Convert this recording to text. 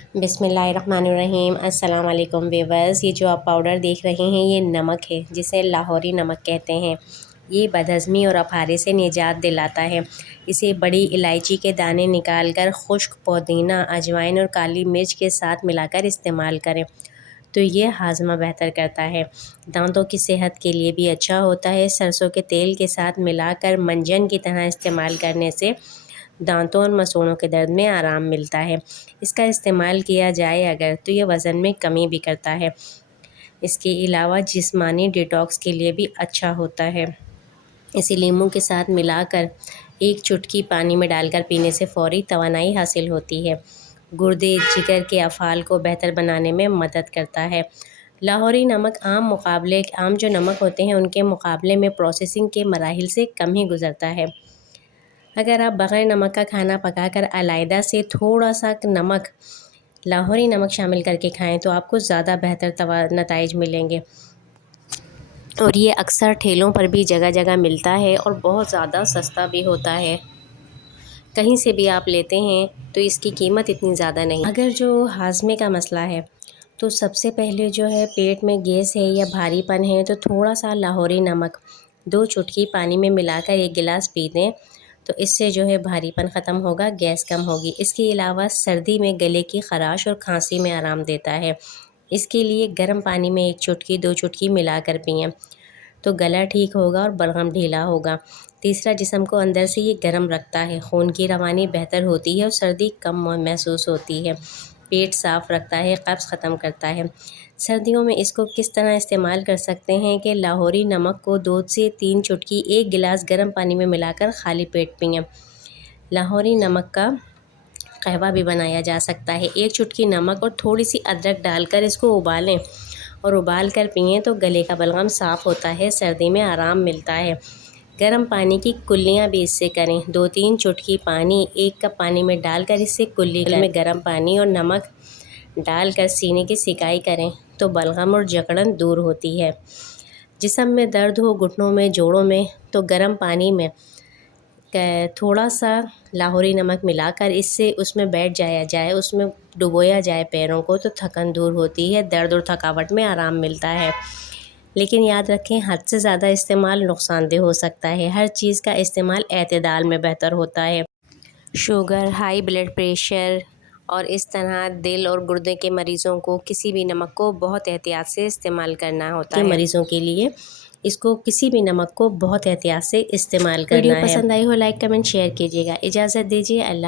بسم اللہ الرحمن الرحیم۔ السلام علیکم ویورز، یہ جو آپ پاؤڈر دیکھ رہے ہیں یہ نمک ہے جسے لاہوری نمک کہتے ہیں۔ یہ بدہضمی اور اپھارے سے نجات دلاتا ہے۔ اسے بڑی الائچی کے دانے نکال کر خشک پودینہ، اجوائن اور کالی مرچ کے ساتھ ملا کر استعمال کریں تو یہ ہاضمہ بہتر کرتا ہے۔ دانتوں کی صحت کے لیے بھی اچھا ہوتا ہے۔ سرسوں کے تیل کے ساتھ ملا کر منجن کی طرح استعمال کرنے سے دانتوں اور مسوڑھوں کے درد میں آرام ملتا ہے۔ اس کا استعمال کیا جائے اگر تو یہ وزن میں کمی بھی کرتا ہے۔ اس کے علاوہ جسمانی ڈیٹاکس کے لیے بھی اچھا ہوتا ہے۔ اسے لیموں کے ساتھ ملا کر ایک چٹکی پانی میں ڈال کر پینے سے فوری توانائی حاصل ہوتی ہے۔ گردے، جگر کے افعال کو بہتر بنانے میں مدد کرتا ہے۔ لاہوری نمک عام جو نمک ہوتے ہیں ان کے مقابلے میں پروسیسنگ کے مراحل سے کم ہی گزرتا ہے۔ اگر آپ بغیر نمک کا کھانا پکا کر علیحدہ سے تھوڑا سا نمک لاہوری نمک شامل کر کے کھائیں تو آپ کو زیادہ بہتر نتائج ملیں گے۔ اور یہ اکثر ٹھیلوں پر بھی جگہ جگہ ملتا ہے اور بہت زیادہ سستا بھی ہوتا ہے۔ کہیں سے بھی آپ لیتے ہیں تو اس کی قیمت اتنی زیادہ نہیں۔ اگر جو ہاضمے کا مسئلہ ہے تو سب سے پہلے جو ہے پیٹ میں گیس ہے یا بھاری پن ہے تو تھوڑا سا لاہوری نمک 2 چٹکی پانی میں ملا کر 1 گلاس پی دیں تو اس سے جو ہے بھاری پن ختم ہوگا، گیس کم ہوگی۔ اس کے علاوہ سردی میں گلے کی خراش اور کھانسی میں آرام دیتا ہے۔ اس کے لیے گرم پانی میں 1 چٹکی 2 چٹکی ملا کر پئیں تو گلا ٹھیک ہوگا اور بلغم ڈھیلا ہوگا۔ تیسرا، جسم کو اندر سے یہ گرم رکھتا ہے، خون کی روانی بہتر ہوتی ہے اور سردی کم محسوس ہوتی ہے۔ پیٹ صاف رکھتا ہے، قبض ختم کرتا ہے۔ سردیوں میں اس کو کس طرح استعمال کر سکتے ہیں کہ لاہوری نمک کو 2 سے 3 چٹکی 1 گلاس گرم پانی میں ملا کر خالی پیٹ پئیں۔ لاہوری نمک کا قہوہ بھی بنایا جا سکتا ہے۔ 1 چٹکی نمک اور تھوڑی سی ادرک ڈال کر اس کو ابالیں اور ابال کر پئیں تو گلے کا بلغم صاف ہوتا ہے، سردی میں آرام ملتا ہے۔ گرم پانی کی کلیاں بھی اس سے کریں۔ 2-3 چٹکی پانی 1 کپ پانی میں ڈال کر اس سے کلی میں گرم پانی اور نمک ڈال کر سینے کی سیکائی کریں تو بلغم اور جکڑن دور ہوتی ہے۔ جسم میں درد ہو، گھٹنوں میں، جوڑوں میں تو گرم پانی میں تھوڑا سا لاہوری نمک ملا کر اس میں بیٹھ جایا جائے، اس میں ڈبویا جائے پیروں کو تو تھکن دور ہوتی ہے، درد اور تھکاوٹ میں آرام ملتا ہے۔ لیکن یاد رکھیں حد سے زیادہ استعمال نقصان دہ ہو سکتا ہے۔ ہر چیز کا استعمال اعتدال میں بہتر ہوتا ہے۔ شوگر، ہائی بلڈ پریشر اور اس طرح دل اور گردے کے مریضوں کو کسی بھی نمک کو بہت احتیاط سے استعمال کرنا ہوتا ہے۔ مریضوں کے لیے اس کو کسی بھی نمک کو بہت احتیاط سے استعمال کرنا ہے۔ ویڈیو پسند آئی ہو لائک کمنٹ شیئر کیجیے گا۔ اجازت دیجیے، اللہ